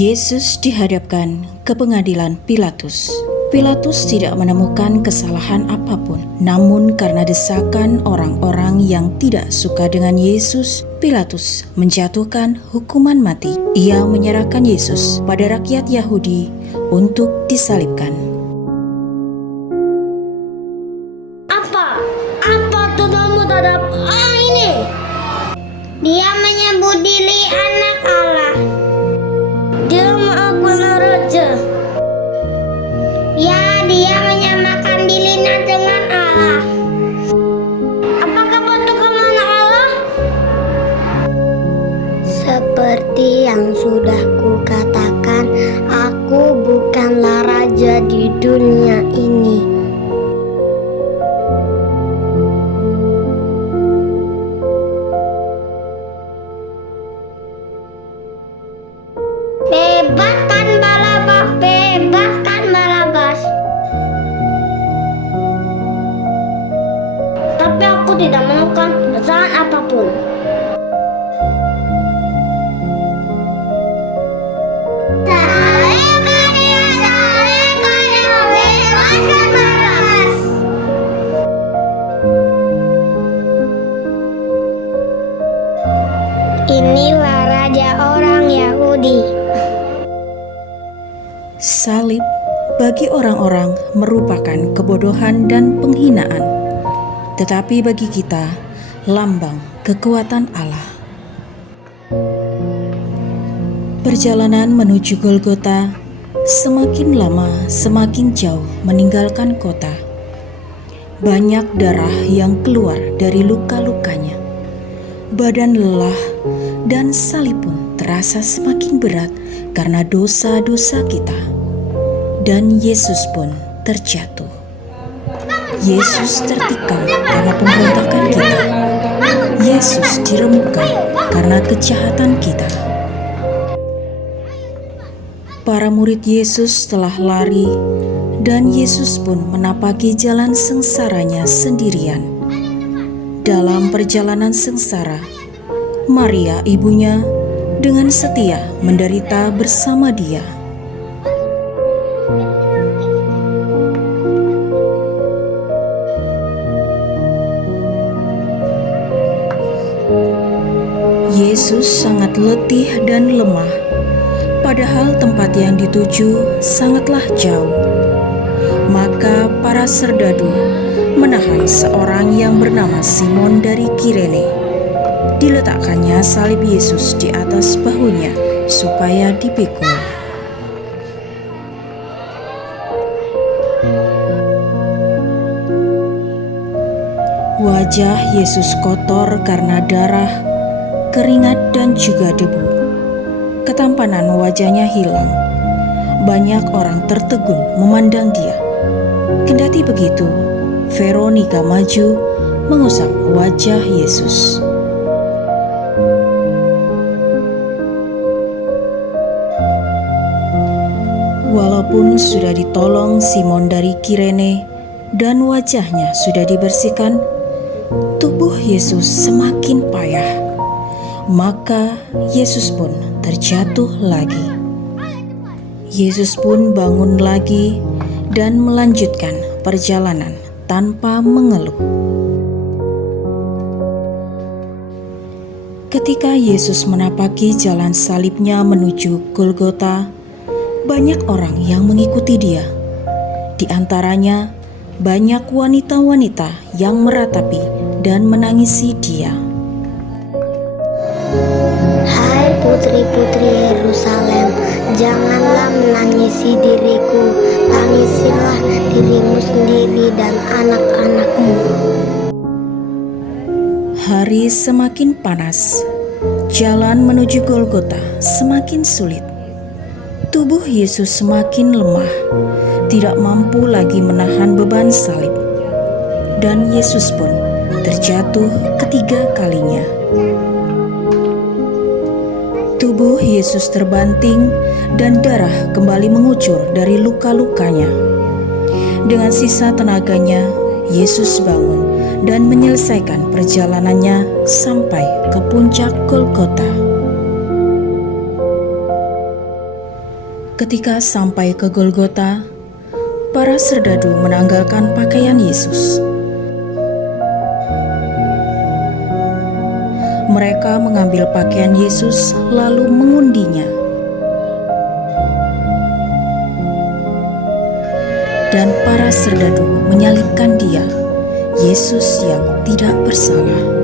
Yesus dihadapkan ke pengadilan Pilatus. Pilatus tidak menemukan kesalahan apapun, namun karena desakan orang-orang yang tidak suka dengan Yesus, Pilatus menjatuhkan hukuman mati. Ia menyerahkan Yesus pada rakyat Yahudi untuk disalibkan. Apa tuduhmu terhadap orang ini? Dia menyebut diri anak Allah. Dia mengaku raja. Ya, dia menyamakan dirinya dengan Allah. Apakah betul kamu anak Allah? Seperti yang sudah kukatakan, aku bukanlah raja di dunia ini. Bebaskan Barabas. Tapi aku tidak menemukan kesalahan apapun. Bebaskan Barabas. Inilah raja orang Yahudi. Salib bagi orang-orang merupakan kebodohan dan penghinaan, tetapi bagi kita lambang kekuatan Allah. Perjalanan menuju Golgota semakin lama semakin jauh meninggalkan kota. Banyak darah yang keluar dari luka-lukanya. Badan lelah dan salib pun terasa semakin berat karena dosa-dosa kita. Dan Yesus pun terjatuh. Yesus tertikam karena pemberontakan kita. Yesus diremukkan karena kejahatan kita. Para murid Yesus telah lari, dan Yesus pun menapaki jalan sengsaranya sendirian. Dalam perjalanan sengsara, Maria ibunya dengan setia menderita bersama dia. Yesus sangat letih dan lemah, padahal tempat yang dituju sangatlah jauh. Maka para serdadu menahan seorang yang bernama Simon dari Kirene. Diletakkannya salib Yesus di atas bahunya supaya dipikul. Wajah Yesus kotor karena darah, keringat dan juga debu. Ketampanan wajahnya hilang. Banyak orang tertegun memandang dia. Kendati begitu, Veronika maju mengusap wajah Yesus. Walaupun sudah ditolong Simon dari Kirene dan wajahnya sudah dibersihkan, tubuh Yesus semakin payah. Maka Yesus pun terjatuh lagi. Yesus pun bangun lagi dan melanjutkan perjalanan tanpa mengeluh. Ketika Yesus menapaki jalan salibnya menuju Golgota, banyak orang yang mengikuti dia. Di antaranya banyak wanita-wanita yang meratapi dan menangisi dia. Hai putri-putri Yerusalem, janganlah menangisi diriku, tangisilah dirimu sendiri dan anak-anakmu. Hari semakin panas, jalan menuju Golgota semakin sulit. Tubuh Yesus semakin lemah, tidak mampu lagi menahan beban salib. Dan Yesus pun terjatuh ketiga kalinya. Tubuh Yesus terbanting dan darah kembali mengucur dari luka-lukanya. Dengan sisa tenaganya, Yesus bangun dan menyelesaikan perjalanannya sampai ke puncak Golgota. Ketika sampai ke Golgota, para serdadu menanggalkan pakaian Yesus. Mereka mengambil pakaian Yesus lalu mengundinya. Dan para serdadu menyalibkan Dia, Yesus yang tidak bersalah.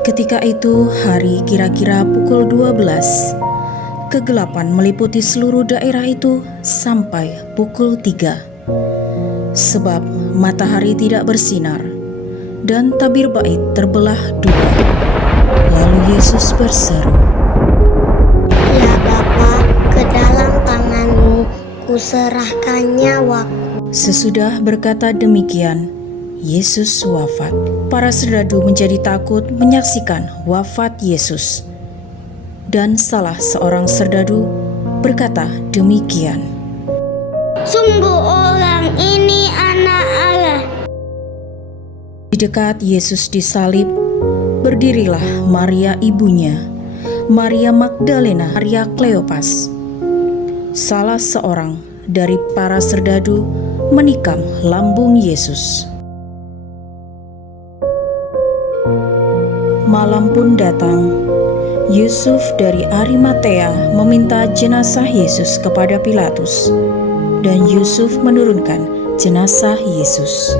Ketika itu hari kira-kira pukul 12, kegelapan meliputi seluruh daerah itu sampai pukul 3. Sebab matahari tidak bersinar dan tabir bait terbelah dua. Lalu Yesus berseru, Ya Bapa, ke dalam tangan-Mu kuserahkan nyawaku. Sesudah berkata demikian, Yesus wafat. Para serdadu menjadi takut menyaksikan wafat Yesus. Dan salah seorang serdadu berkata demikian, Sungguh orang ini anak Allah. Di dekat Yesus disalib, berdirilah Maria ibunya, Maria Magdalena, Maria Kleopas. Salah seorang dari para serdadu menikam lambung Yesus. Malam pun datang. Yusuf dari Arimatea meminta jenazah Yesus kepada Pilatus, dan Yusuf menurunkan jenazah Yesus.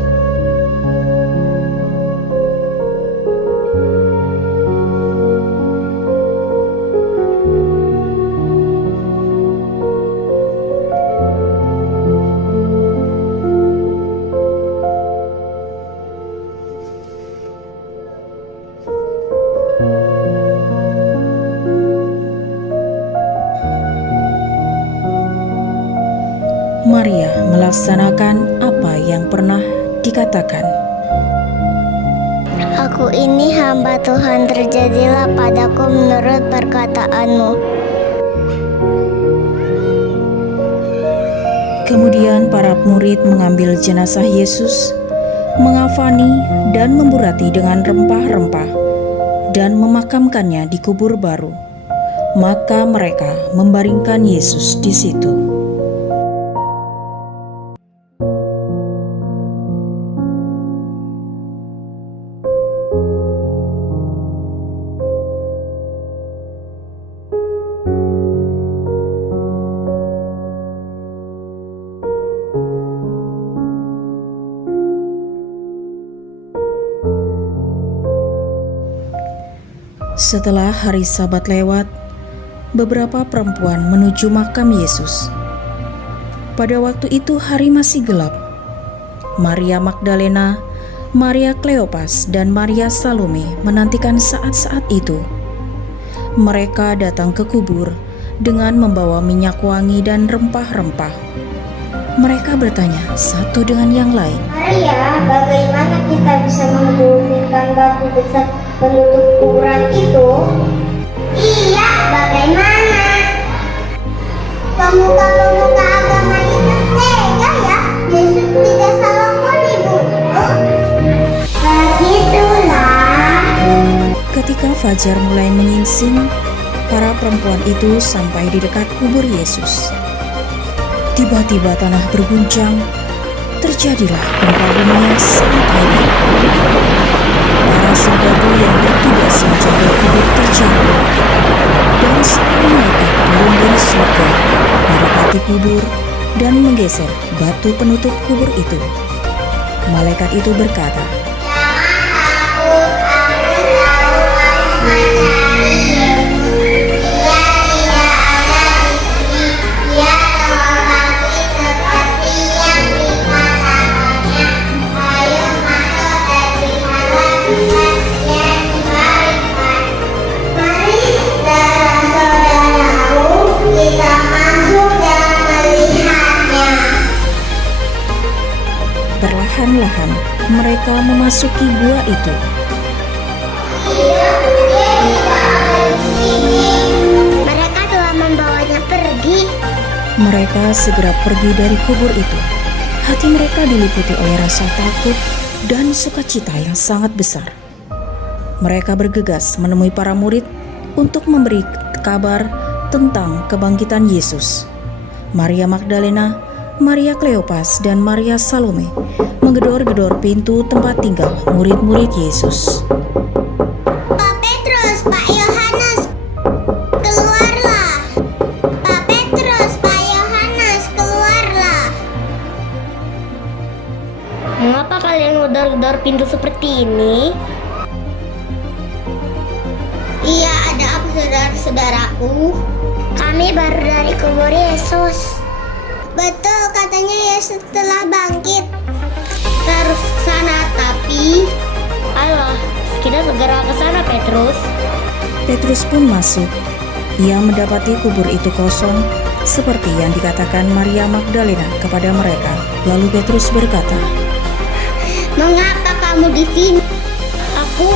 Maria melaksanakan apa yang pernah dikatakan. Aku ini hamba Tuhan, terjadilah padaku menurut perkataan-Mu. Kemudian para murid mengambil jenazah Yesus, mengafani dan memburati dengan rempah-rempah, dan memakamkannya di kubur baru. Maka mereka membaringkan Yesus di situ. Setelah hari Sabat lewat, beberapa perempuan menuju makam Yesus. Pada waktu itu hari masih gelap. Maria Magdalena, Maria Kleopas, dan Maria Salome menantikan saat-saat itu. Mereka datang ke kubur dengan membawa minyak wangi dan rempah-rempah. Mereka bertanya satu dengan yang lain, Maria, bagaimana kita bisa menghubungkan batu besar penutup kuburan itu? Iya, bagaimana? Pemuka-pemuka agama itu tega ya? Yesus tidak salah menipu. Begitulah. ketika fajar mulai menyingsing, para perempuan itu sampai di dekat kubur Yesus. Tiba-tiba tanah berguncang, terjadilah gempa bumi yang sangat hebat. Para serdadu yang bertugas menjaga kubur terjatuh, dan seorang malaikat turun dari surga, mendekati kubur dan menggeser batu penutup kubur itu. Malaikat itu berkata, perlahan-lahan mereka memasuki gua itu. Mereka telah membawanya pergi. Mereka segera pergi dari kubur itu Hati mereka diliputi oleh rasa takut dan sukacita yang sangat besar. Mereka bergegas menemui para murid untuk memberi kabar tentang kebangkitan Yesus. Maria Magdalena, Maria Kleopas, dan Maria Salome menggedor-gedor pintu tempat tinggal murid-murid Yesus. Pak Petrus, Pak Yohanes, keluarlah. Pak Petrus, Pak Yohanes, keluarlah. Mengapa kalian ngedor-gedor pintu seperti ini? Iya, ada apa saudara-saudaraku? Kami baru dari kubur Yesus. Betul, katanya Yesus telah bangkit. Kita harus ke sana, tapi... Ayolah, kita segera ke sana, Petrus. Petrus pun masuk. Ia mendapati kubur itu kosong, seperti yang dikatakan Maria Magdalena kepada mereka. Lalu Petrus berkata, Mengapa kamu di sini? Aku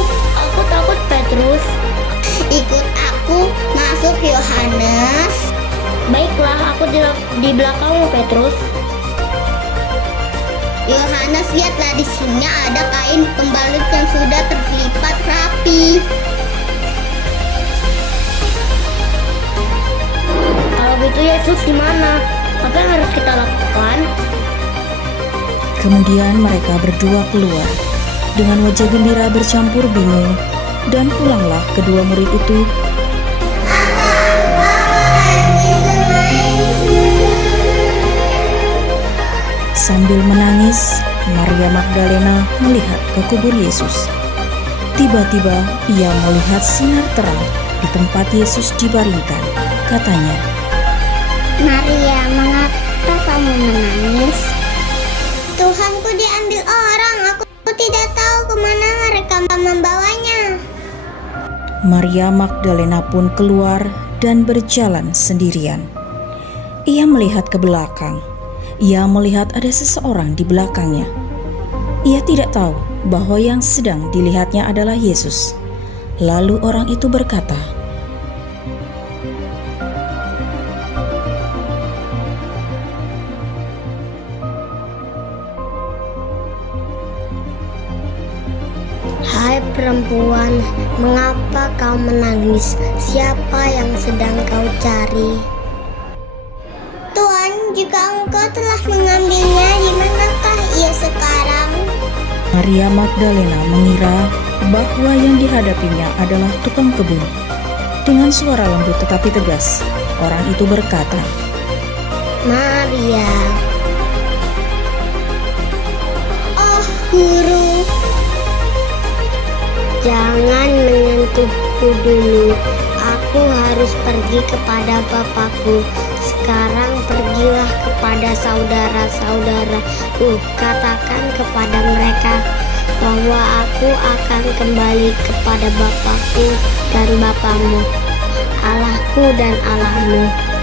takut, Petrus. Ikut aku masuk, Yohanes. Baiklah, aku di belakangmu, Petrus. Yohanes, lihatlah, di sini ada kain pembalut yang sudah terlipat rapi. Kalau begitu Yesus di mana? Apa yang harus kita lakukan? kemudian mereka berdua keluar dengan wajah gembira bercampur bingung, dan pulanglah kedua murid itu. Sambil menangis, Maria Magdalena melihat ke kubur Yesus. Tiba-tiba ia melihat sinar terang di tempat Yesus dibaringkan. Katanya, Maria, mengapa kamu menangis? Tuhanku diambil orang, aku tidak tahu kemana mereka membawanya. Maria Magdalena pun keluar dan berjalan sendirian. Ia melihat ke belakang. Ia melihat ada seseorang di belakangnya. Ia tidak tahu bahwa yang sedang dilihatnya adalah Yesus. Lalu orang itu berkata, Hai perempuan, mengapa kau menangis? Siapa yang sedang kau cari? Tuhan, jika engkau telah mengambilnya, di manakah ia sekarang? Maria Magdalena mengira bahwa yang dihadapinya adalah tukang kebun. Dengan suara lembut tetapi tegas, orang itu berkata, Maria. Oh, Guru, jangan menyentuhku dulu. Aku harus pergi kepada Bapakku. Sekarang pergilah kepada saudara-saudaraku. Katakan kepada mereka bahwa aku akan kembali kepada Bapakku dan Bapakmu, Allahku dan Allahmu.